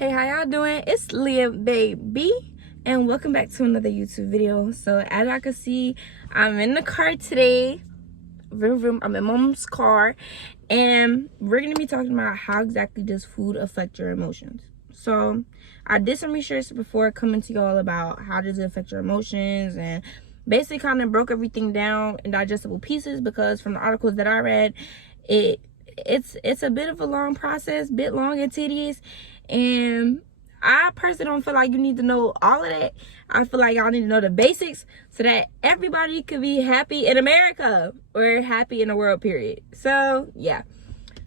Hey, how y'all doing? It's Leah baby, and welcome back to another YouTube video. So as y'all can see, I'm in the car today. I'm in mom's car, and we're gonna be talking about how exactly does food affect your emotions. So I did some research before coming to y'all about how does it affect your emotions, and basically kind of broke everything down in digestible pieces, because from the articles that I read, it's a bit of a long process, bit long and tedious, and I personally don't feel like you need to know all of that. I feel like y'all need to know the basics so that everybody could be happy in America, or happy in the world, period. So yeah,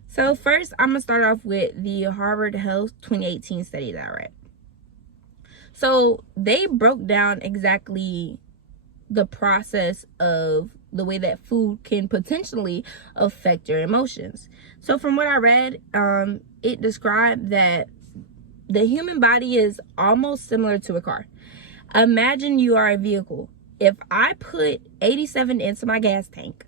so first I'm gonna start off with the Harvard Health 2018 study that I read. So they broke down exactly the process of the way that food can potentially affect your emotions. So from what I read, it described that the human body is almost similar to a car. Imagine you are a vehicle. If I put 87 into my gas tank,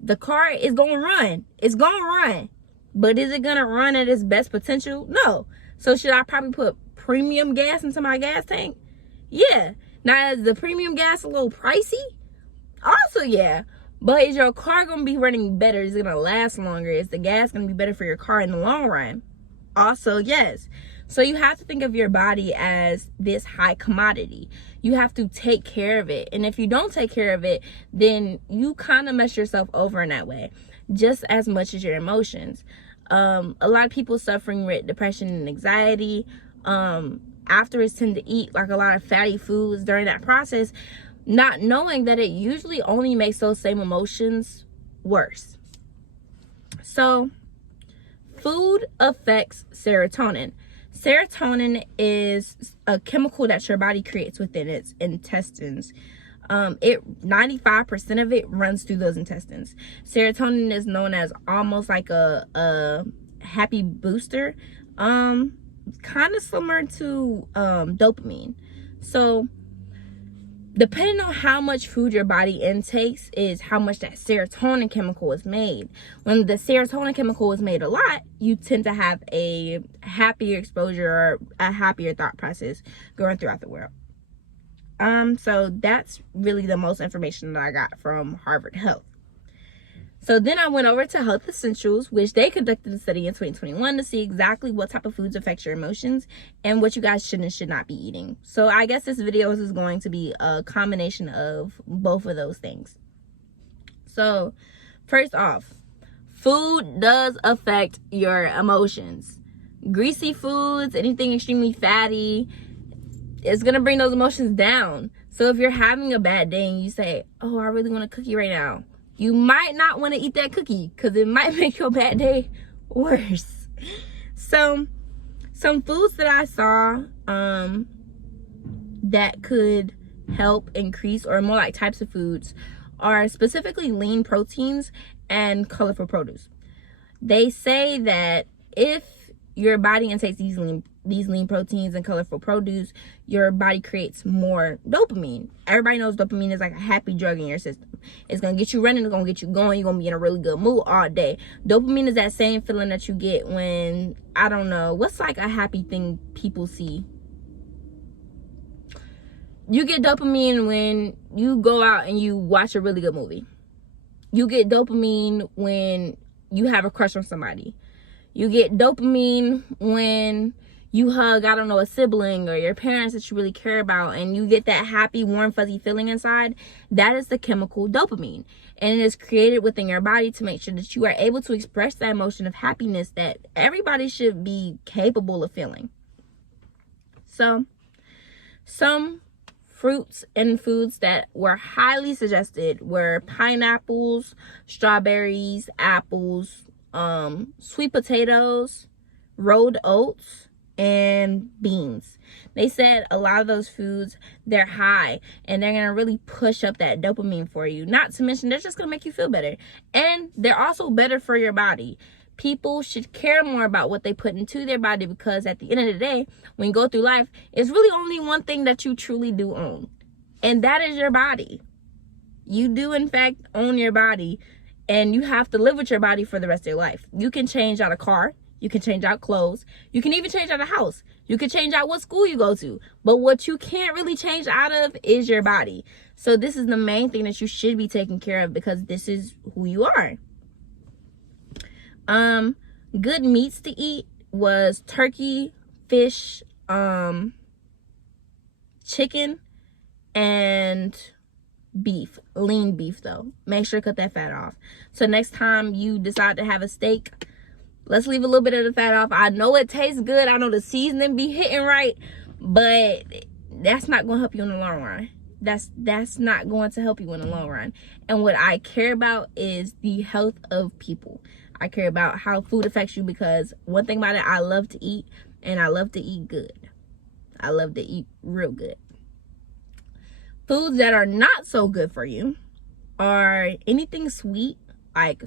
the car is going to run. It's going to run. But is it going to run at its best potential? No. So should I probably put premium gas into my gas tank? Yeah. Now, is the premium gas a little pricey? Also, yeah. But is your car going to be running better? Is it going to last longer? Is the gas going to be better for your car in the long run? Also, yes. So you have to think of your body as this high commodity. You have to take care of it. And if you don't take care of it, then you kind of mess yourself over in that way, just as much as your emotions. A lot of people suffering with depression and anxiety, afterwards tend to eat like a lot of fatty foods during that process, not knowing that it usually only makes those same emotions worse. So food affects serotonin. Serotonin is a chemical that your body creates within its intestines. 95% of it runs through those intestines. Serotonin is known as almost like a happy booster, kind of similar to dopamine. So depending on how much food your body intakes is how much that serotonin chemical is made. When the serotonin chemical is made a lot, you tend to have a happier exposure or a happier thought process going throughout the world. So that's really the most information that I got from Harvard Health. So then I went over to Health Essentials, which they conducted a study in 2021 to see exactly what type of foods affect your emotions and what you guys should and should not be eating. So I guess this video is going to be a combination of both of those things. So first off, food does affect your emotions. Greasy foods, anything extremely fatty, it's going to bring those emotions down. So if you're having a bad day and you say, oh, I really want a cookie right now, you might not want to eat that cookie because it might make your bad day worse. So some foods that I saw that could help increase, or more like types of foods, are specifically lean proteins and colorful produce. They say that if your body intakes these lean proteins and colorful produce, your body creates more dopamine. Everybody knows dopamine is like a happy drug in your system. It's gonna get you running, it's gonna get you going, you're gonna be in a really good mood all day. Dopamine is that same feeling that you get when, I don't know, what's like a happy thing people see? You get dopamine when you go out and you watch a really good movie. You get dopamine when you have a crush on somebody. You get dopamine when you hug, I don't know, a sibling or your parents that you really care about, and you get that happy, warm, fuzzy feeling inside. That is the chemical dopamine. And it is created within your body to make sure that you are able to express that emotion of happiness that everybody should be capable of feeling. So, some fruits and foods that were highly suggested were pineapples, strawberries, apples, sweet potatoes, rolled oats, and beans. They said a lot of those foods, they're high and they're gonna really push up that dopamine for you. Not to mention, they're just gonna make you feel better, and they're also better for your body. People should care more about what they put into their body, because at the end of the day, when you go through life, it's really only one thing that you truly do own, and that is your body. You do in fact own your body, and you have to live with your body for the rest of your life. You can change out a car, You can change out clothes. You can even change out a house. You can change out what school you go to. But what you can't really change out of is your body. So this is the main thing that you should be taking care of, because this is who you are. Good meats to eat was turkey, fish, chicken, and beef. Lean beef though. Make sure to cut that fat off. So next time you decide to have a steak, let's leave a little bit of the fat off. I know it tastes good. I know the seasoning be hitting right, but that's not going to help you in the long run. That's not going to help you in the long run. And what I care about is the health of people. I care about how food affects you, because one thing about it, I love to eat, and I love to eat good. I love to eat real good. Foods that are not so good for you are anything sweet, like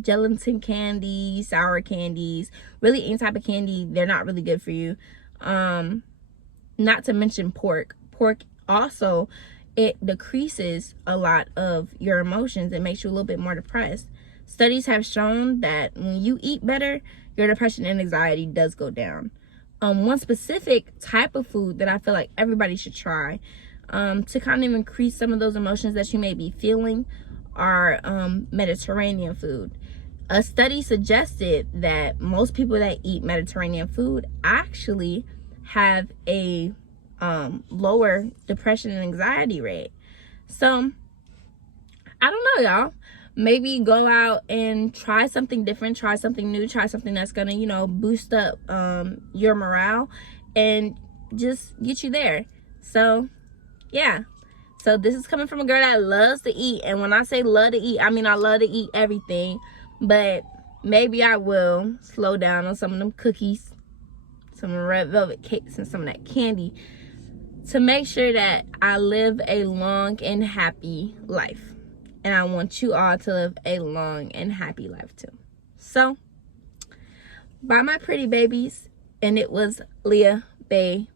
gelatin candy, sour candies, really any type of candy. They're not really good for you. Not to mention pork. Pork also, it decreases a lot of your emotions. It makes you a little bit more depressed. Studies have shown that when you eat better, your depression and anxiety does go down. One specific type of food that I feel like everybody should try to kind of increase some of those emotions that you may be feeling are Mediterranean food. A study suggested that most people that eat Mediterranean food actually have a lower depression and anxiety rate. So I don't know, y'all. Maybe go out and try something different, try something new, try something that's gonna, you know, boost up your morale and just get you there. So yeah, so this is coming from a girl that loves to eat. And when I say love to eat, I mean I love to eat everything. But maybe I will slow down on some of them cookies, some of the red velvet cakes, and some of that candy to make sure that I live a long and happy life. And I want you all to live a long and happy life too. So, bye my pretty babies. And it was Leah Baby.